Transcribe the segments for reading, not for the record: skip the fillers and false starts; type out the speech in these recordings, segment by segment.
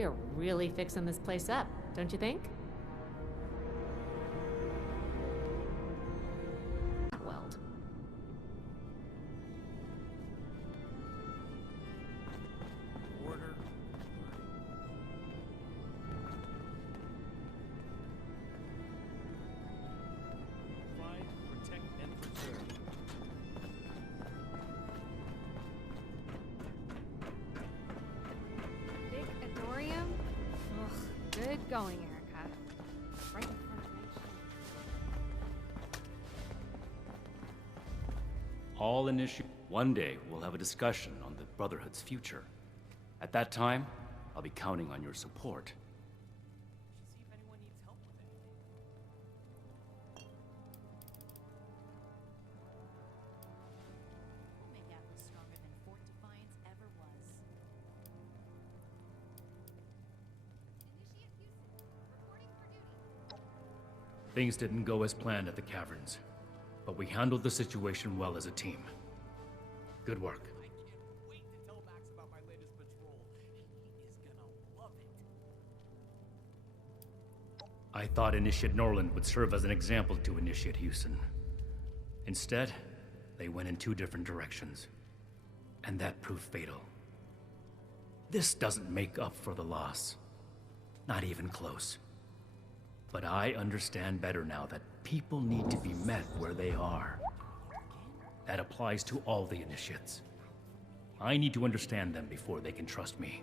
We are really fixing this place up, don't you think? Weld. Order. Find, protect, and preserve. Big Adorium? Ugh, good going, Erica. Right in front of my shoe. All initiate. One day, we'll have a discussion on the Brotherhood's future. At that time, I'll be counting on your support. See if anyone needs help with anything. We'll make Atlas stronger than Fort Defiance ever was. Initiate Houston. Reporting for duty. Things didn't go as planned at the caverns, but we handled the situation well as a team. Good work. I can't wait to tell Max about my latest patrol. He is gonna love it. I thought Initiate Norland would serve as an example to Initiate Houston. Instead, they went in two different directions, and that proved fatal. This doesn't make up for the loss. Not even close. But I understand better now that people need to be met where they are. That applies to all the initiates. I need to understand them before they can trust me.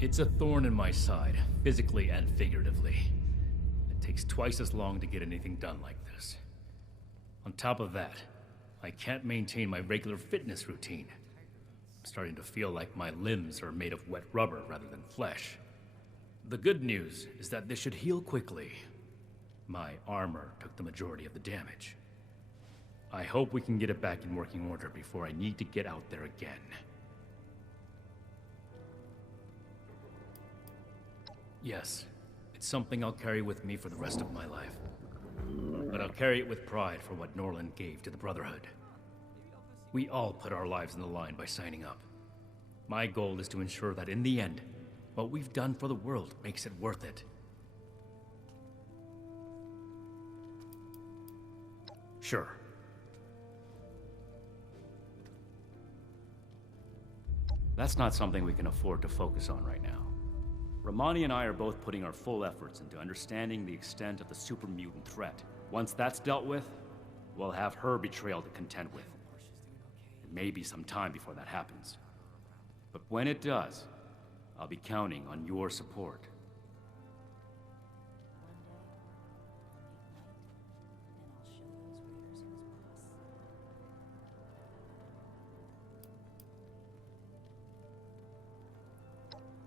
It's a thorn in my side, physically and figuratively. It takes twice as long to get anything done like this. On top of that, I can't maintain my regular fitness routine. I'm starting to feel like my limbs are made of wet rubber rather than flesh. The good news is that this should heal quickly. My armor took the majority of the damage. I hope we can get it back in working order before I need to get out there again. Yes, it's something I'll carry with me for the rest of my life. But I'll carry it with pride for what Norland gave to the Brotherhood. We all put our lives on the line by signing up. My goal is to ensure that in the end, what we've done for the world makes it worth it. Sure. That's not something we can afford to focus on right now. Romani and I are both putting our full efforts into understanding the extent of the super mutant threat. Once that's dealt with, we'll have her betrayal to contend with. It may be some time before that happens. But when it does, I'll be counting on your support.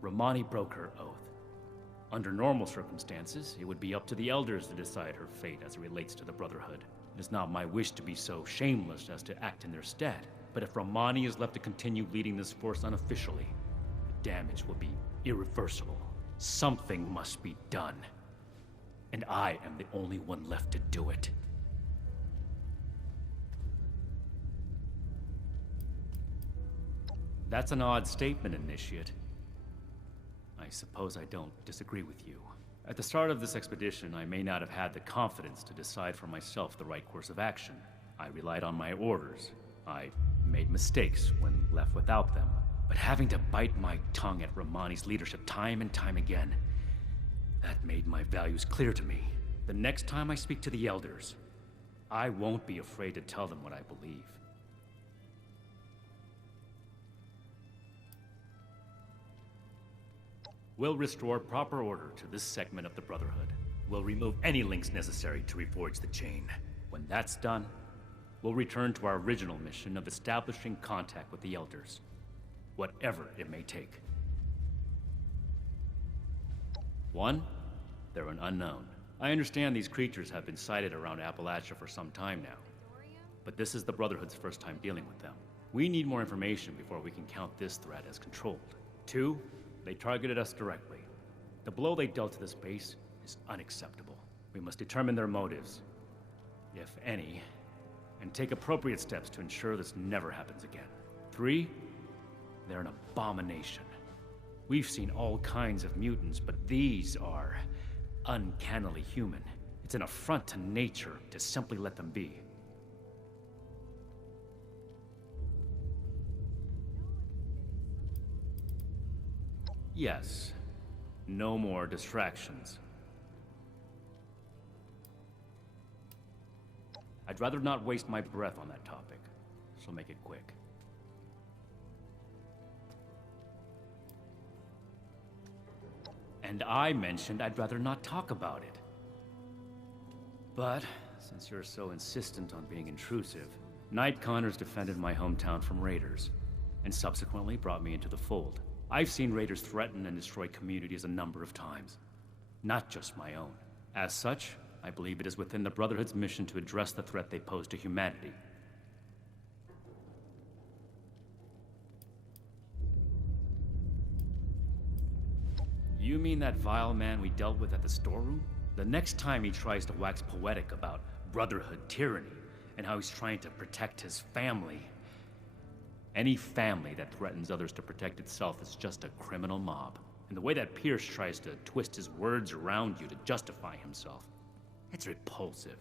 Romani broke her oath. Under normal circumstances, it would be up to the Elders to decide her fate as it relates to the Brotherhood. It is not my wish to be so shameless as to act in their stead, but if Romani is left to continue leading this force unofficially, the damage will be irreversible. Something must be done. And I am the only one left to do it. That's an odd statement, Initiate. I suppose I don't disagree with you. At the start of this expedition, I may not have had the confidence to decide for myself the right course of action. I relied on my orders. I made mistakes when left without them. But having to bite my tongue at Romani's leadership time and time again, that made my values clear to me. The next time I speak to the Elders, I won't be afraid to tell them what I believe. We'll restore proper order to this segment of the Brotherhood. We'll remove any links necessary to reforge the chain. When that's done, we'll return to our original mission of establishing contact with the Elders, whatever it may take. One, they're an unknown. I understand these creatures have been sighted around Appalachia for some time now, but this is the Brotherhood's first time dealing with them. We need more information before we can count this threat as controlled. Two, they targeted us directly. The blow they dealt to this base is unacceptable. We must determine their motives, if any, and take appropriate steps to ensure this never happens again. 3, they're an abomination. We've seen all kinds of mutants, but these are uncannily human. It's an affront to nature to simply let them be. Yes. No more distractions. I'd rather not waste my breath on that topic, so make it quick. And I mentioned I'd rather not talk about it. But, since you're so insistent on being intrusive, Night Connors defended my hometown from raiders, and subsequently brought me into the fold. I've seen raiders threaten and destroy communities a number of times, not just my own. As such, I believe it is within the Brotherhood's mission to address the threat they pose to humanity. You mean that vile man we dealt with at the storeroom? The next time he tries to wax poetic about Brotherhood tyranny and how he's trying to protect his family. Any family that threatens others to protect itself is just a criminal mob. And the way that Pierce tries to twist his words around you to justify himself, it's repulsive.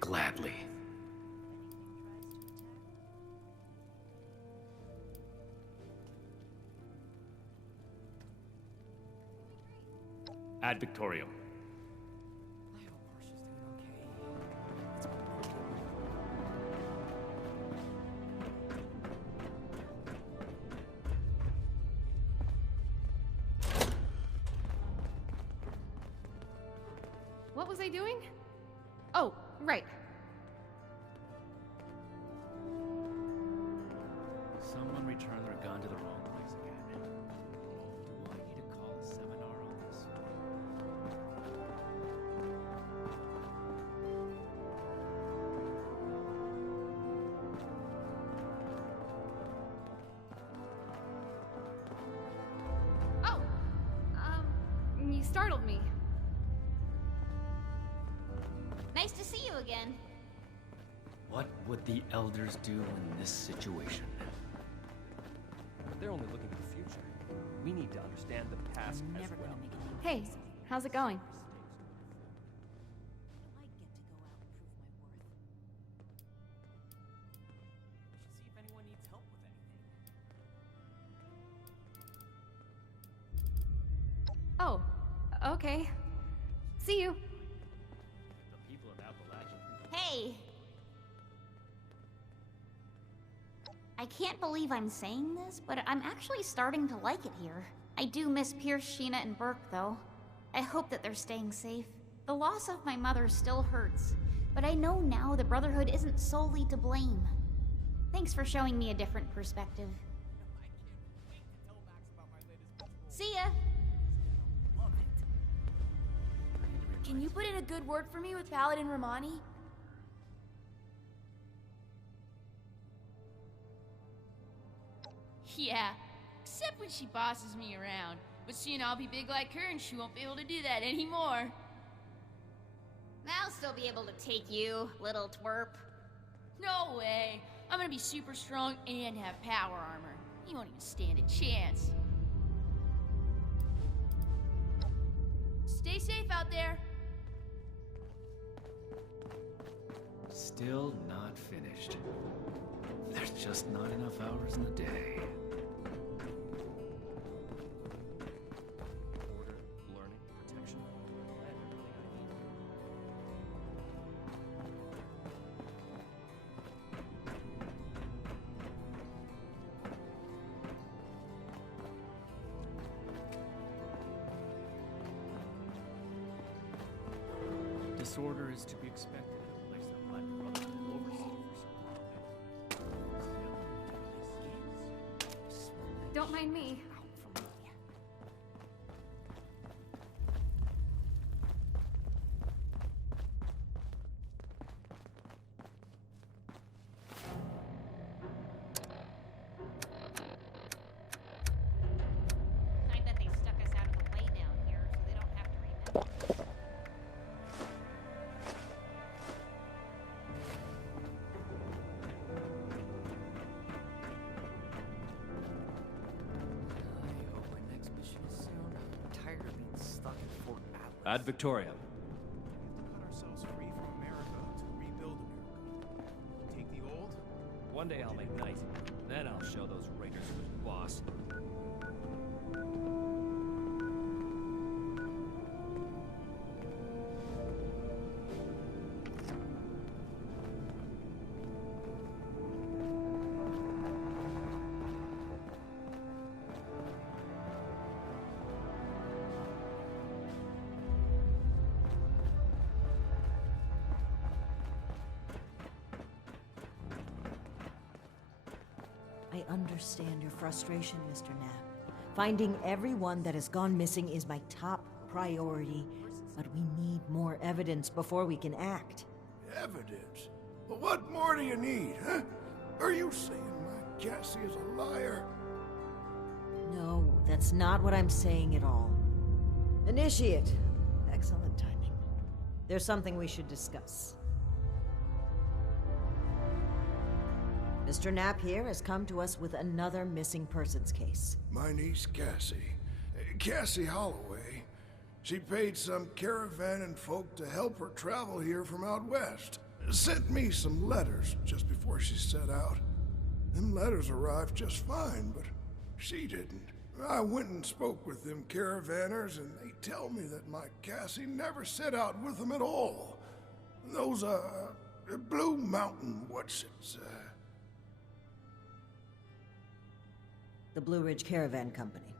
Gladly. Ad Victorium. I hope Marcia's doing okay. It's What was I doing? Oh, right. Someone returned their gun to the wrong place again. Do I need to call a seminar on this? Oh! You startled me. Nice to see you again. What would the elders do in this situation? But they're only looking at the future. We need to understand the past I'm as never well. gonna make it. Hey, how's it going? I get to go out and prove my worth. We should see if anyone needs help with anything. Oh, okay. See you. The people of Appalachia. Hey! I can't believe I'm saying this, but I'm actually starting to like it here. I do miss Pierce, Sheena, and Burke, though. I hope that they're staying safe. The loss of my mother still hurts, but I know now the Brotherhood isn't solely to blame. Thanks for showing me a different perspective. I can't wait to tell Max about my latest patrol. See ya! Love it. Can you put in a good word for me with Paladin Romani? Yeah, except when she bosses me around. But soon I'll be big like her and she won't be able to do that anymore. I'll still be able to take you, little twerp. No way. I'm gonna be super strong and have power armor. You won't even stand a chance. Stay safe out there. Still not finished. There's just not enough hours in the day. Order, learning, protection. I have everything I need. Disorder is to be expected in a place that Black Brotherhood oversee for so long. Don't mind me. I bet they stuck us out of the way down here so they don't have to remember. Ad Victoriam. Cut ourselves free from America to rebuild America. Take the old. One day I'll make night. Then I'll show those raiders who's boss. I understand your frustration, Mr. Knapp. Finding everyone that has gone missing is my top priority, but we need more evidence before we can act. Evidence? Well, what more do you need, huh? Are you saying my Cassie is a liar? No, that's not what I'm saying at all. Initiate. Excellent timing. There's something we should discuss. Mr. Knapp here has come to us with another missing persons case. My niece Cassie. Cassie Holloway. She paid some caravan and folk to help her travel here from out west. Sent me some letters just before she set out. Them letters arrived just fine, but she didn't. I went and spoke with them caravanners, and they tell me that my Cassie never set out with them at all. Those, Blue Mountain what's-its, The Blue Ridge Caravan Company.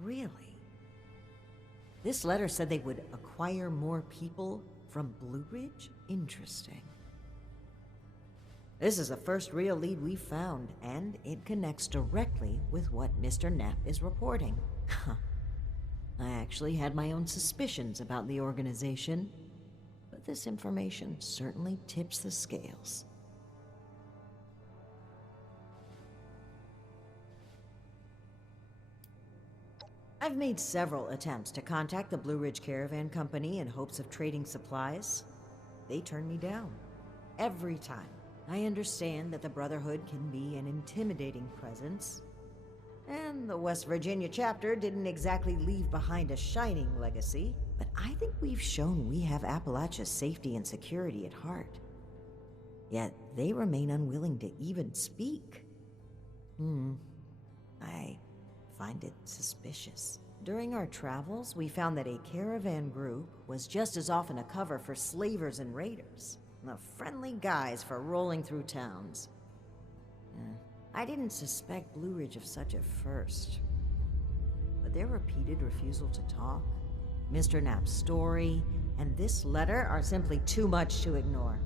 Really? This letter said they would acquire more people from Blue Ridge? Interesting. This is the first real lead we've found, and it connects directly with what Mr. Knapp is reporting. I actually had my own suspicions about the organization, but this information certainly tips the scales. I've made several attempts to contact the Blue Ridge Caravan Company in hopes of trading supplies. They turned me down. Every time. I understand that the Brotherhood can be an intimidating presence, and the West Virginia chapter didn't exactly leave behind a shining legacy, but I think we've shown we have Appalachia's safety and security at heart. Yet they remain unwilling to even speak. I find it suspicious. During our travels, we found that a caravan group was just as often a cover for slavers and raiders, the friendly guys for rolling through towns. I didn't suspect Blue Ridge of such at first, but their repeated refusal to talk, Mr. Knapp's story, and this letter are simply too much to ignore.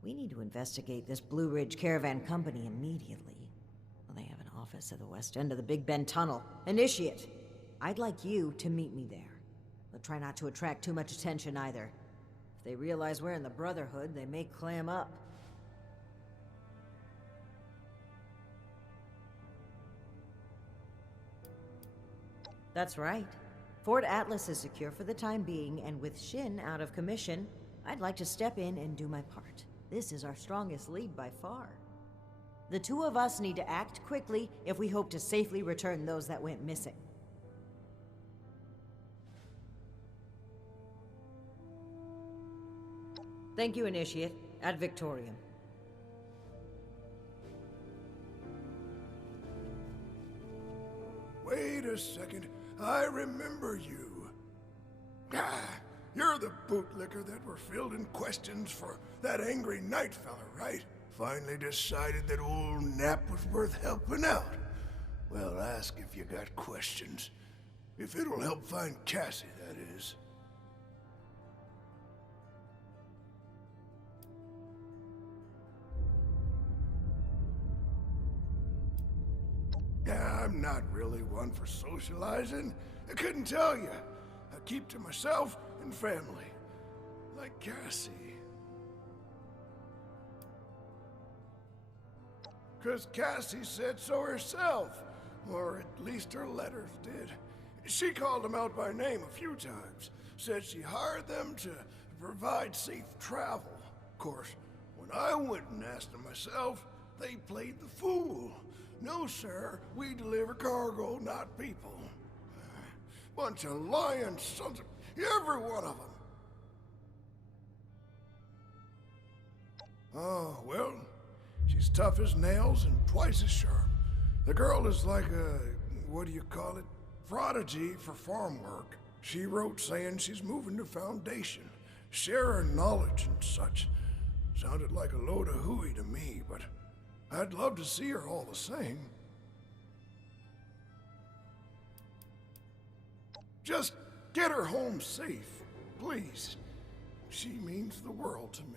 We need to investigate this Blue Ridge Caravan Company immediately. Well, they have an office at the west end of the Big Bend Tunnel. Initiate! I'd like you to meet me there, but try not to attract too much attention either. If they realize we're in the Brotherhood, they may clam up. That's right. Fort Atlas is secure for the time being, and with Shin out of commission, I'd like to step in and do my part. This is our strongest lead by far. The two of us need to act quickly if we hope to safely return those that went missing. Thank you, Initiate. Ad Victoriam. Wait a second. I remember you. You're the bootlicker that were fielding questions for that angry Knight fella, right? Finally decided that old Knapp was worth helping out. Well, ask if you got questions. If it'll help find Cassie, that is. I'm not really one for socializing. I couldn't tell you. I keep to myself and family. Like Cassie. 'Cause Cassie said so herself. Or at least her letters did. She called them out by name a few times. Said she hired them to provide safe travel. Of course, when I went and asked them myself, they played the fool. No, sir, we deliver cargo, not people. Bunch of lying sons of... every one of them. Oh, well, she's tough as nails and twice as sharp. The girl is like a, what do you call it, prodigy for farm work. She wrote saying she's moving to Foundation, share her knowledge and such. Sounded like a load of hooey to me, but I'd love to see her all the same. Just get her home safe, please. She means the world to me.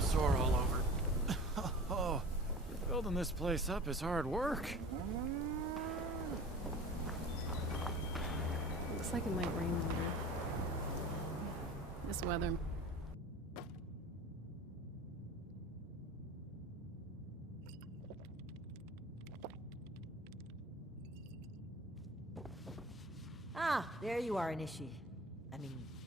Sore all over. Oh, building this place up is hard work. Looks like it might rain later. This weather. Ah, there you are, Inishi.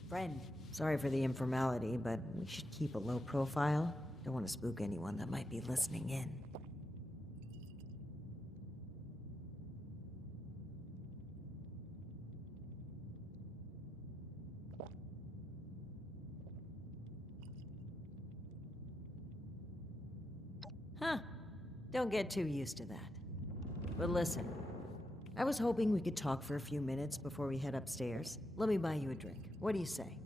Friend. Sorry for the informality, but we should keep a low profile. Don't want to spook anyone that might be listening in. Huh. Don't get too used to that. But listen, I was hoping we could talk for a few minutes before we head upstairs. Let me buy you a drink. What do you say?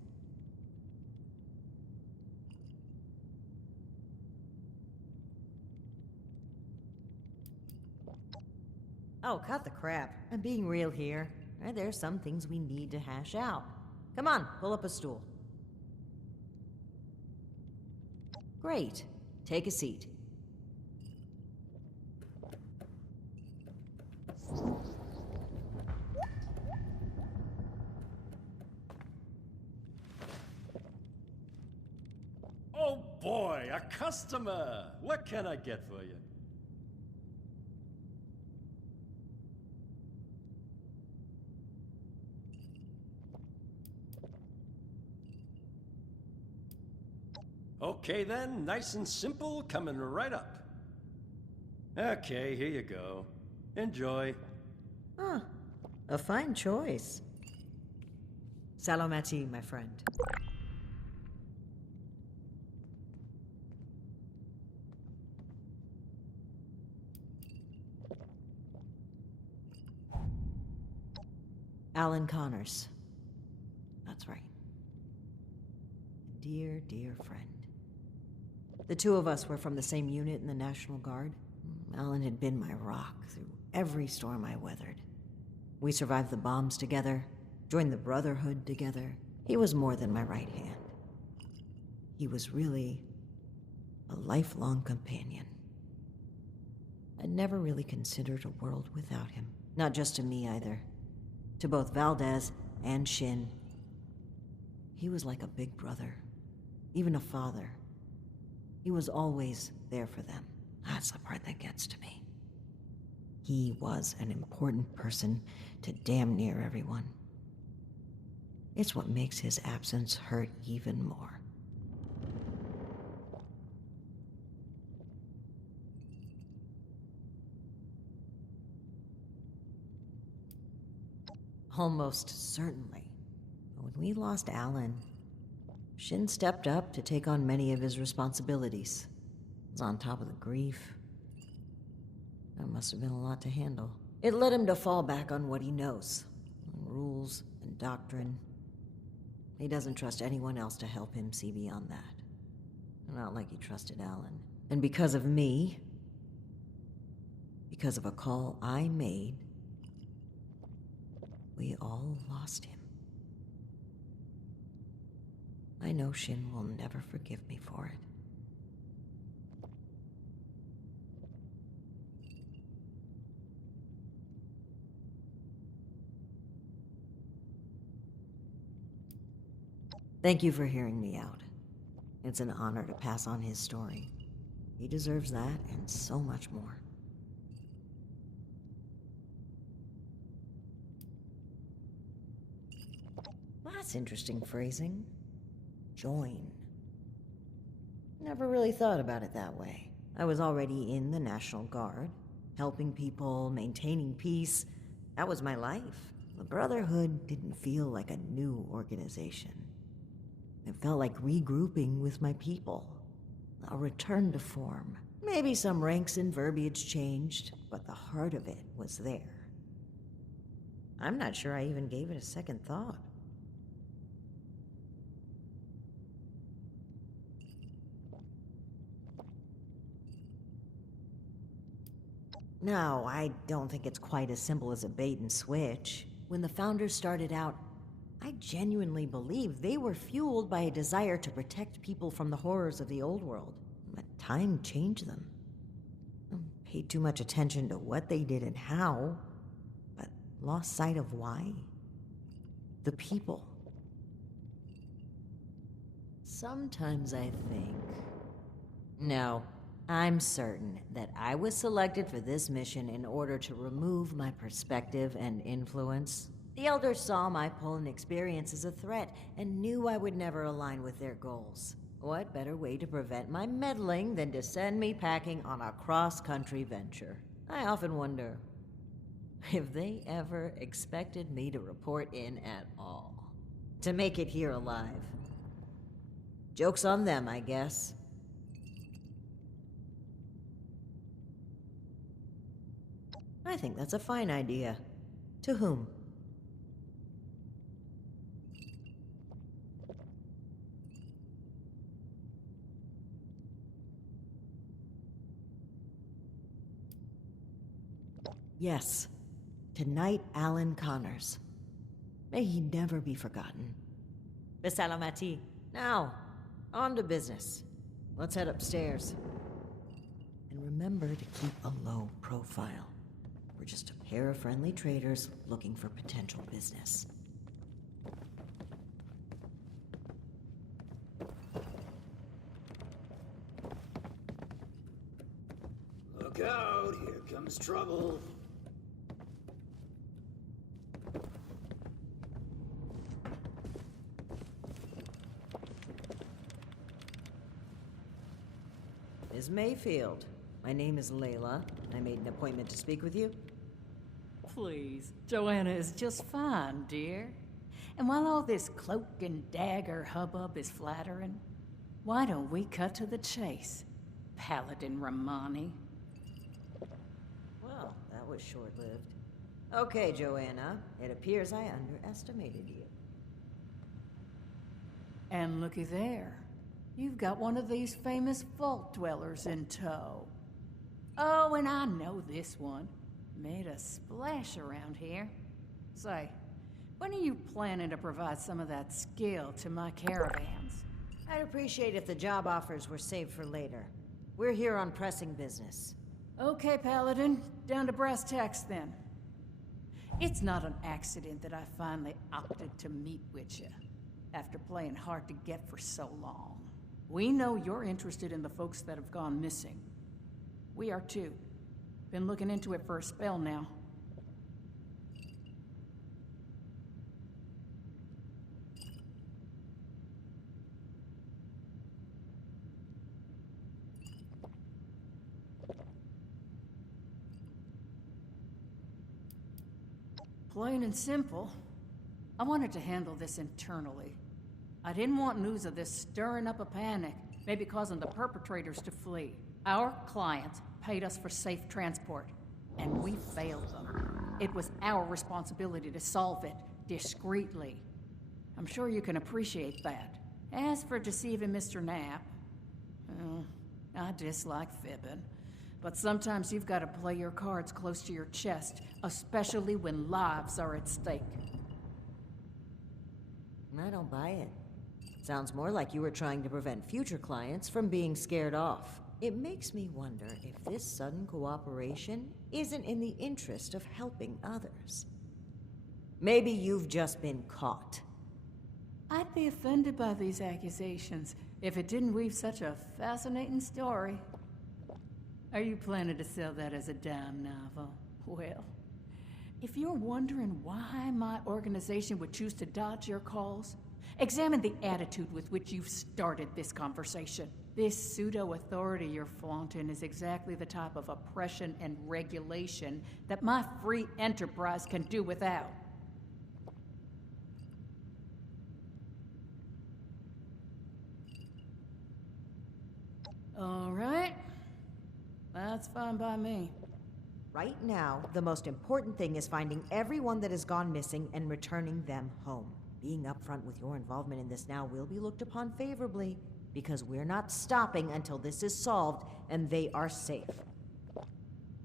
Oh, cut the crap. I'm being real here. There's some things we need to hash out. Come on, pull up a stool. Great. Take a seat. Oh boy, a customer! What can I get for you? Okay then, nice and simple, coming right up. Okay, here you go. Enjoy. Huh. A fine choice. Salomati, my friend. Alan Connors. That's right. Dear, dear friend. The two of us were from the same unit in the National Guard. Alan had been my rock through every storm I weathered. We survived the bombs together, joined the Brotherhood together. He was more than my right hand. He was really a lifelong companion. I'd never really considered a world without him. Not just to me either. To both Valdez and Shin. He was like a big brother, even a father. He was always there for them. That's the part that gets to me. He was an important person to damn near everyone. It's what makes his absence hurt even more. Almost certainly. But when we lost Alan, Shin stepped up to take on many of his responsibilities. He was on top of the grief. That must have been a lot to handle. It led him to fall back on what he knows. Rules and doctrine. He doesn't trust anyone else to help him see beyond that. Not like he trusted Alan. And because of me, because of a call I made, we all lost him. I know Shin will never forgive me for it. Thank you for hearing me out. It's an honor to pass on his story. He deserves that and so much more. That's interesting phrasing. Join. Never really thought about it that way. I was already in the National Guard, helping people, maintaining peace. That was my life. The Brotherhood didn't feel like a new organization. It felt like regrouping with my people. A return to form. Maybe some ranks and verbiage changed, but the heart of it was there. I'm not sure I even gave it a second thought. No, I don't think it's quite as simple as a bait and switch. When the founders started out, I genuinely believe they were fueled by a desire to protect people from the horrors of the old world. But time changed them. I paid too much attention to what they did and how, but lost sight of why. The people. Sometimes I think... No, I'm certain that I was selected for this mission in order to remove my perspective and influence. The Elders saw my pull and experience as a threat and knew I would never align with their goals. What better way to prevent my meddling than to send me packing on a cross-country venture? I often wonder if they ever expected me to report in at all. To make it here alive. Joke's on them, I guess. I think that's a fine idea. To whom? Yes, to Knight Alan Connors. May he never be forgotten. Bisalamati. Now, on to business. Let's head upstairs. And remember to keep a low profile. We're just a pair of friendly traders looking for potential business. Look out, here comes trouble. Ms. Mayfield, my name is Layla. I made an appointment to speak with you. Please, Joanna is just fine, dear. And while all this cloak and dagger hubbub is flattering, why don't we cut to the chase, Paladin Romani? Well, that was short-lived. Okay, Joanna. It appears I underestimated you. And looky there. You've got one of these famous vault dwellers in tow. Oh, and I know this one. Made a splash around here. Say, when are you planning to provide some of that skill to my caravans? I'd appreciate if the job offers were saved for later. We're here on pressing business. Okay, Paladin. Down to brass tacks, then. It's not an accident that I finally opted to meet with you, after playing hard to get for so long. We know you're interested in the folks that have gone missing. We are too. Been looking into it for a spell now. Plain and simple. I wanted to handle this internally. I didn't want news of this stirring up a panic, maybe causing the perpetrators to flee. Our client paid us for safe transport, and we failed them. It was our responsibility to solve it discreetly. I'm sure you can appreciate that. As for deceiving Mr. Knapp, well, I dislike fibbing. But sometimes you've got to play your cards close to your chest, especially when lives are at stake. I don't buy it. Sounds more like you were trying to prevent future clients from being scared off. It makes me wonder if this sudden cooperation isn't in the interest of helping others. Maybe you've just been caught. I'd be offended by these accusations if it didn't weave such a fascinating story. Are you planning to sell that as a dime novel? Well, if you're wondering why my organization would choose to dodge your calls, examine the attitude with which you've started this conversation. This pseudo-authority you're flaunting is exactly the type of oppression and regulation that my free enterprise can do without. All right. That's fine by me. Right now, the most important thing is finding everyone that has gone missing and returning them home. Being upfront with your involvement in this now will be looked upon favorably, because we're not stopping until this is solved and they are safe.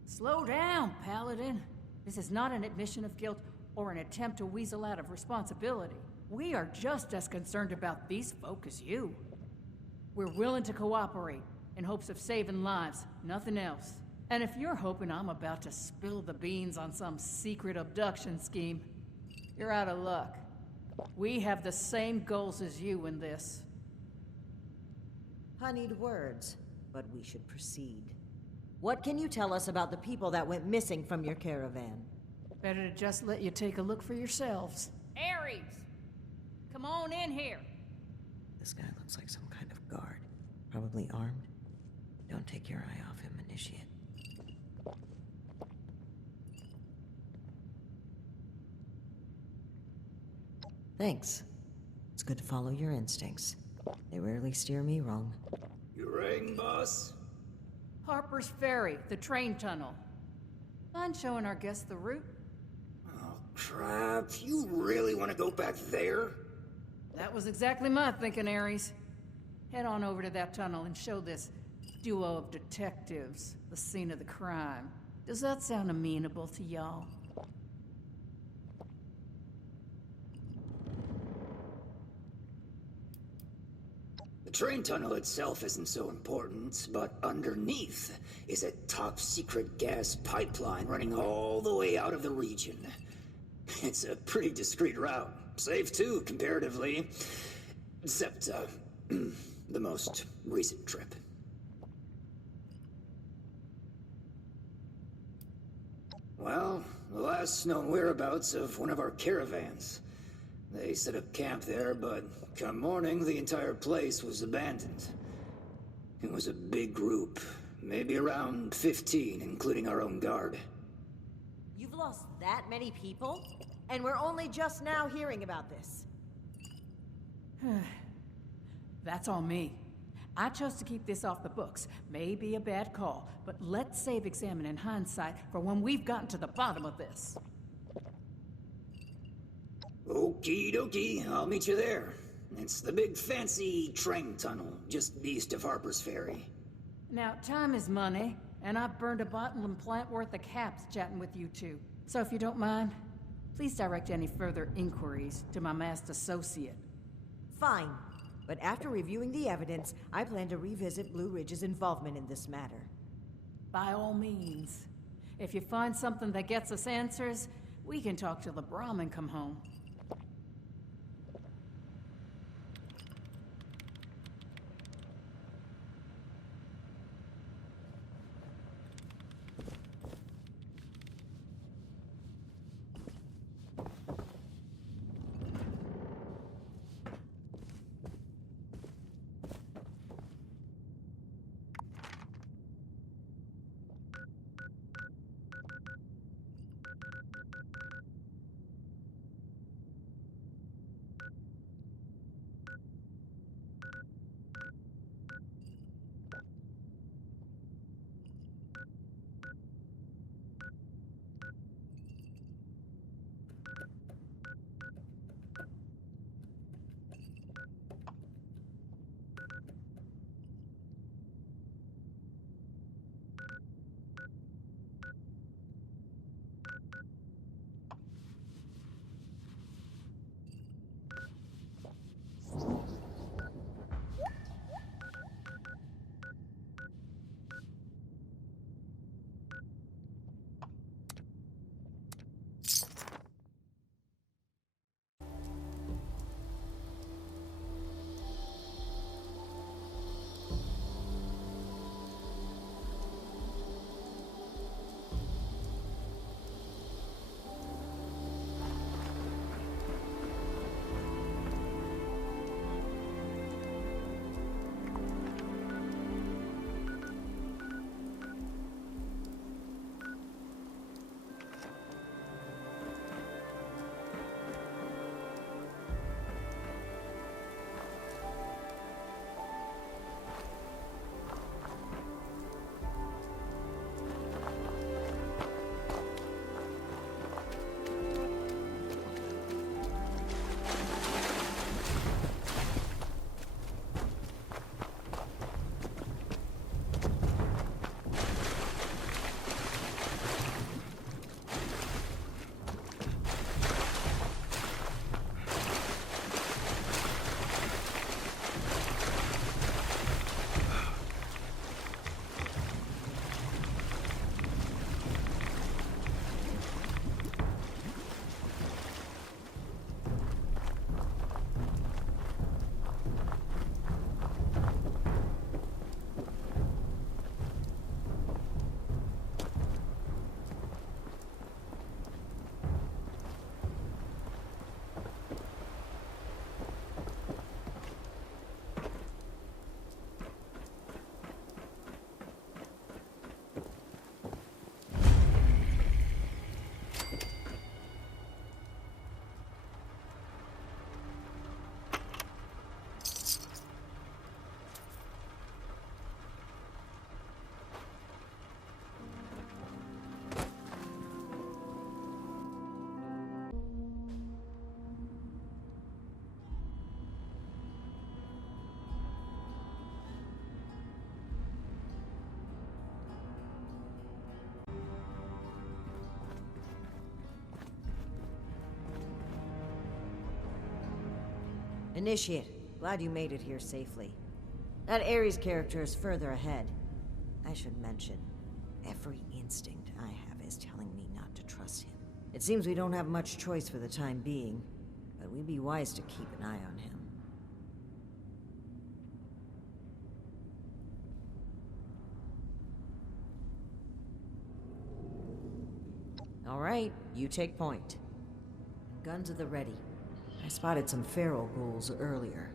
Slow down, Paladin. This is not an admission of guilt or an attempt to weasel out of responsibility. We are just as concerned about these folk as you. We're willing to cooperate in hopes of saving lives, nothing else. And if you're hoping I'm about to spill the beans on some secret abduction scheme, you're out of luck. We have the same goals as you in this. Honeyed words, but we should proceed. What can you tell us about the people that went missing from your caravan? Better to just let you take a look for yourselves. Ares! Come on in here! This guy looks like some kind of guard. Probably armed. Don't take your eye off him, Initiate. Thanks. It's good to follow your instincts. They rarely steer me wrong. You rang, boss? Harper's Ferry, the train tunnel. Mind showing our guests the route? Oh, crap. You really want to go back there? That was exactly my thinking, Ares. Head on over to that tunnel and show this duo of detectives the scene of the crime. Does that sound amenable to y'all? The train tunnel itself isn't so important, but underneath is a top-secret gas pipeline running all the way out of the region. It's a pretty discreet route. Safe, too, comparatively. Except, the most recent trip. Well, the last known whereabouts of one of our caravans. They set up camp there, but come morning, the entire place was abandoned. It was a big group, maybe around 15, including our own guard. You've lost that many people? And we're only just now hearing about this. That's on me. I chose to keep this off the books. Maybe a bad call, but let's save examining hindsight for when we've gotten to the bottom of this. Okie dokie, I'll meet you there. It's the big fancy train tunnel, just east of Harper's Ferry. Now, time is money, and I've burned a bottle and plant worth of caps chatting with you two. So if you don't mind, please direct any further inquiries to my masked associate. Fine. But after reviewing the evidence, I plan to revisit Blue Ridge's involvement in this matter. By all means. If you find something that gets us answers, we can talk till the Brahmin come home. Initiate, glad you made it here safely. That Ares character is further ahead. I should mention, every instinct I have is telling me not to trust him. It seems we don't have much choice for the time being, but we'd be wise to keep an eye on him. All right, you take point. Guns at the ready. I spotted some feral ghouls earlier.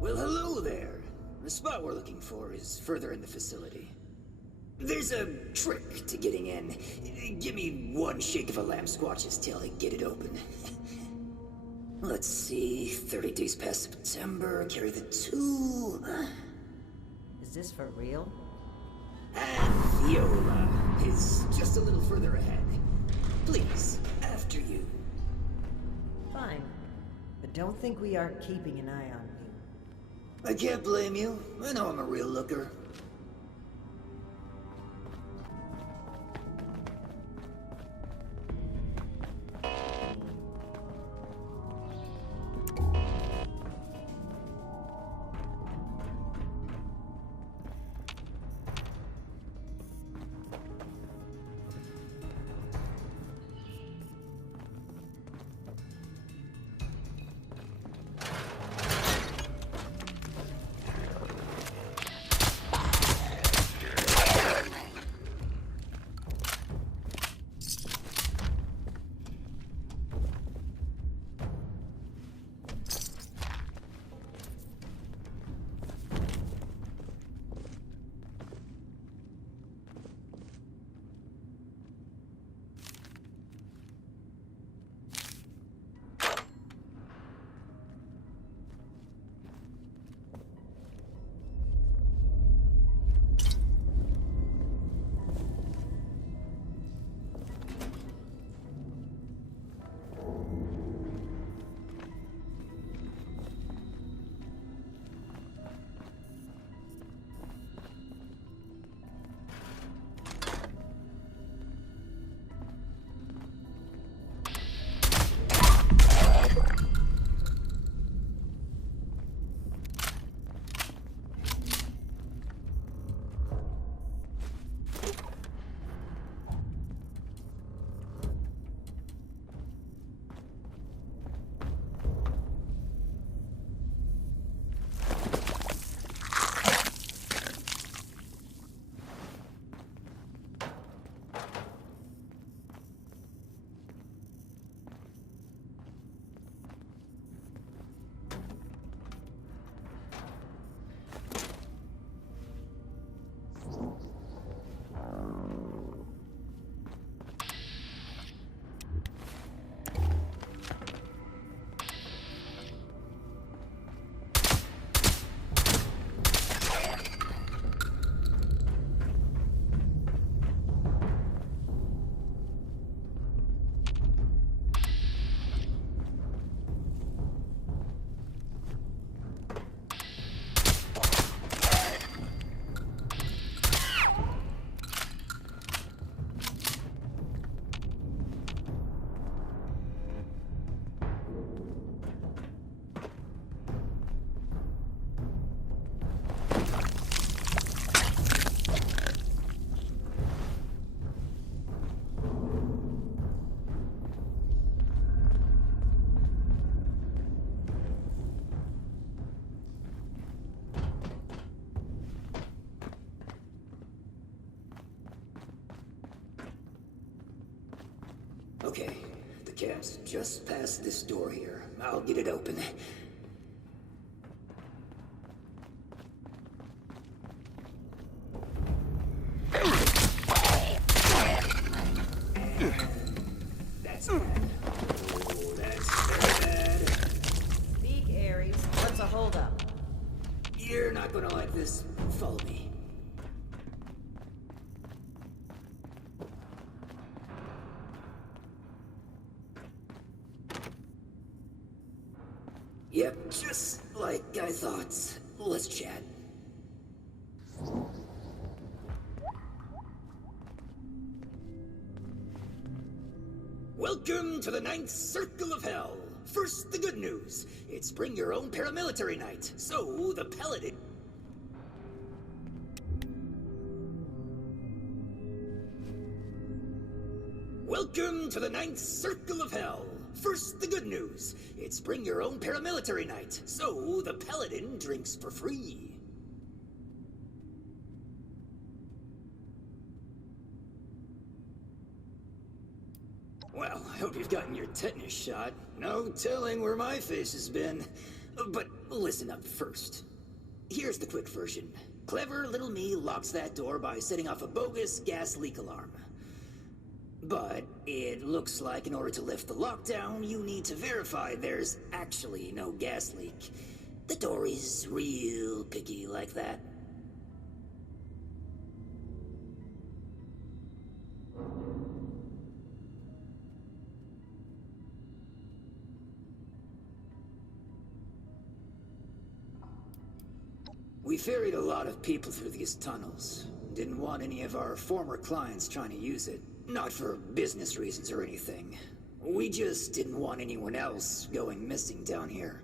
Well, hello there. The spot we're looking for is further in the facility. There's a trick to getting in. Give me one shake of a lamb squatch's tail to get it open. Let's see, 30 days past September, carry the 2. Is this for real? And Viola is just a little further ahead. Please, after you. Fine. But don't think we aren't keeping an eye on you. I can't blame you. I know I'm a real looker. camps just past this door here. I'll get it open. That's bad. Oh, that's very bad. Speak, Ares. What's a holdup? You're not gonna like this. Follow me. Yep, just like I thought. Let's chat. Welcome to the Ninth Circle of Hell. First, the good news. It's bring your own paramilitary night. So, the Paladin... Welcome to the Ninth Circle of Hell. First, the good news. It's bring your own paramilitary night. So, the Paladin drinks for free. Well, I hope you've gotten your tetanus shot. No telling where my face has been. But listen up first. Here's the quick version. Clever little me locks that door by setting off a bogus gas leak alarm. But it looks like in order to lift the lockdown, you need to verify there's actually no gas leak. The door is real picky like that. We ferried a lot of people through these tunnels. Didn't want any of our former clients trying to use it. Not for business reasons or anything. We just didn't want anyone else going missing down here.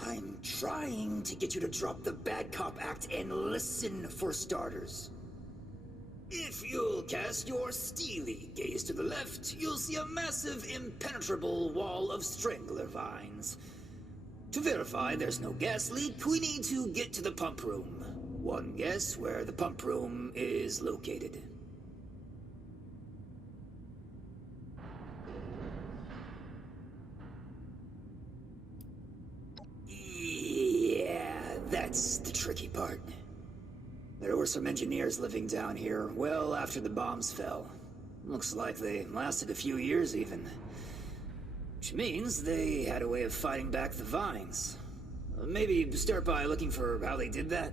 I'm trying to get you to drop the bad cop act and listen for starters. If you'll cast your steely gaze to the left, you'll see a massive, impenetrable wall of strangler vines. To verify there's no gas leak, we need to get to the pump room. One guess where the pump room is located. Yeah, that's the tricky part. There were some engineers living down here well after the bombs fell. Looks like they lasted a few years even. Which means they had a way of fighting back the vines. Maybe start by looking for how they did that?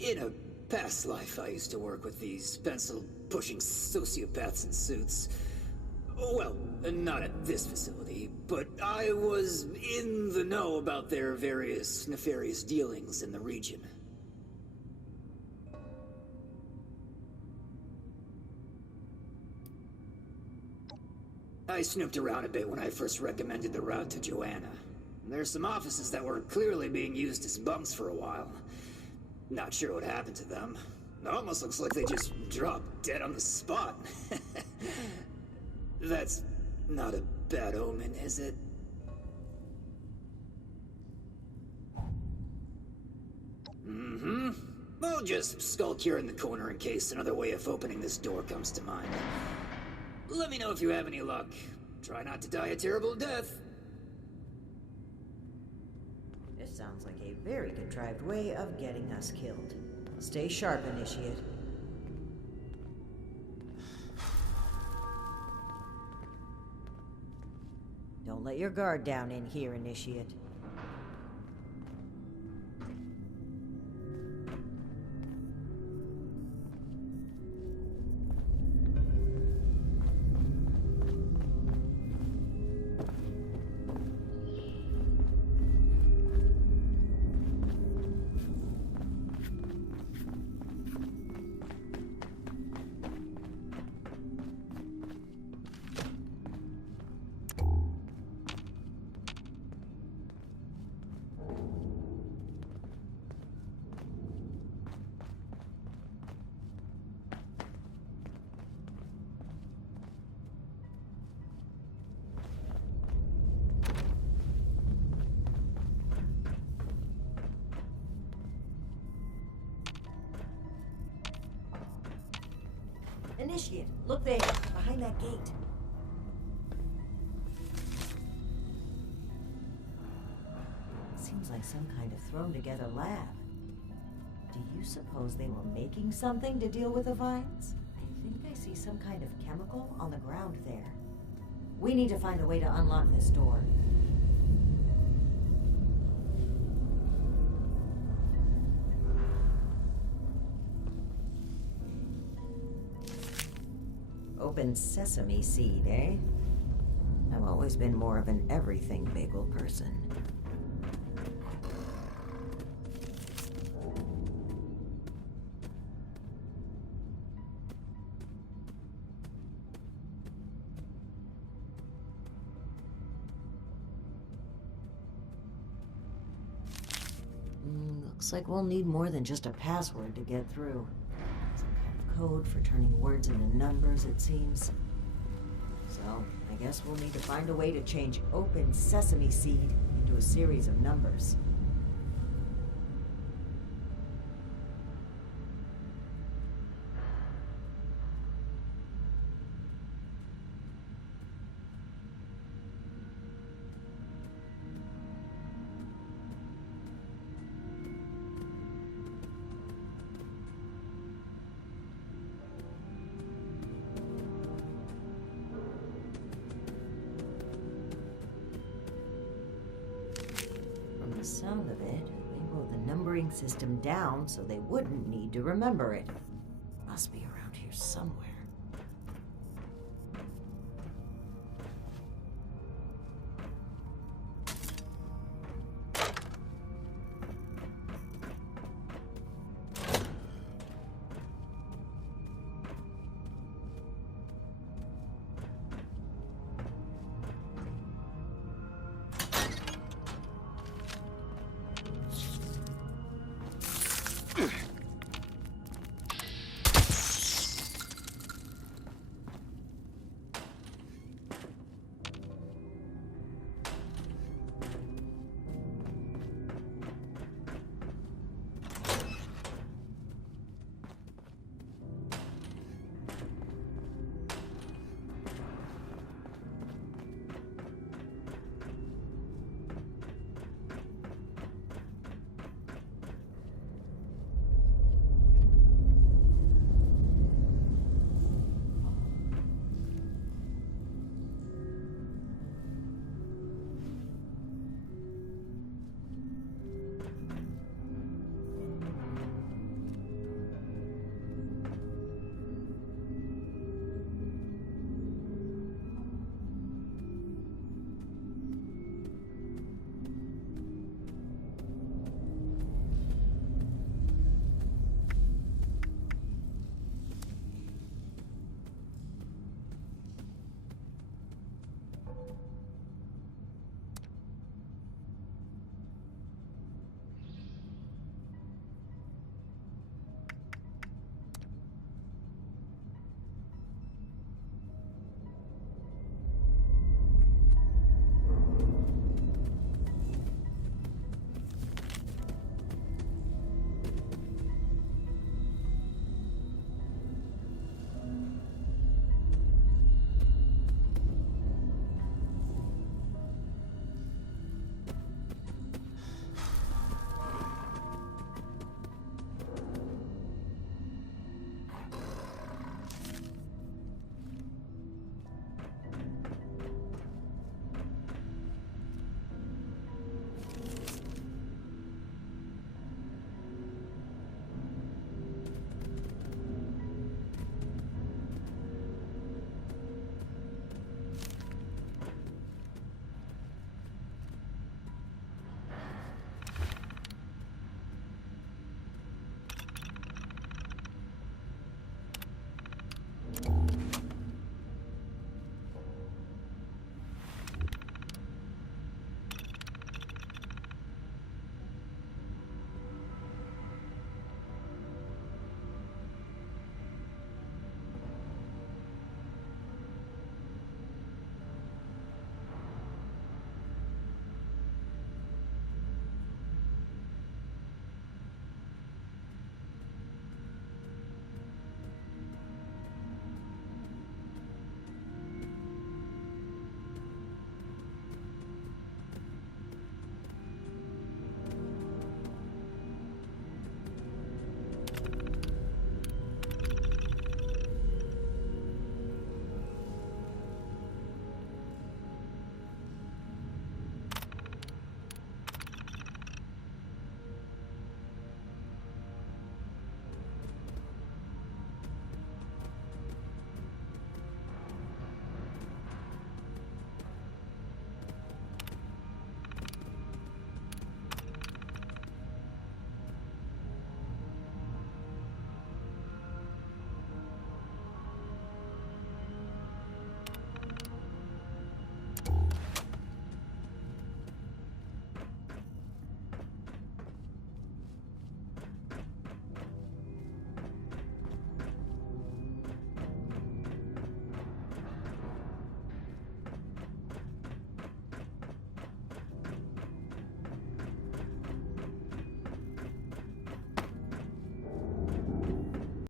In a past life, I used to work with these pencil-pushing sociopaths in suits. Well, not at this facility, but I was in the know about their various nefarious dealings in the region. I snooped around a bit when I first recommended the route to Joanna. There's some offices that were clearly being used as bunks for a while. Not sure what happened to them. It almost looks like they just dropped dead on the spot. That's not a bad omen, is it? Mm-hmm. I'll just skulk here in the corner in case another way of opening this door comes to mind. Let me know if you have any luck. Try not to die a terrible death. This sounds like a very contrived way of getting us killed. Stay sharp, Initiate. Don't let your guard down in here, Initiate. initiate. Look there, behind that gate. Seems like some kind of thrown-together lab. Do you suppose they were making something to deal with the vines? I think I see some kind of chemical on the ground there. We need to find a way to unlock this door. Open sesame seed, eh? I've always been more of an everything bagel person. Looks like we'll need more than just a password to get through. Some kind of code for turning words into numbers, it seems. So, I guess we'll need to find a way to change open sesame seed into a series of numbers. From the sound of it, they wrote the numbering system down so they wouldn't need to remember it. Must be around here somewhere.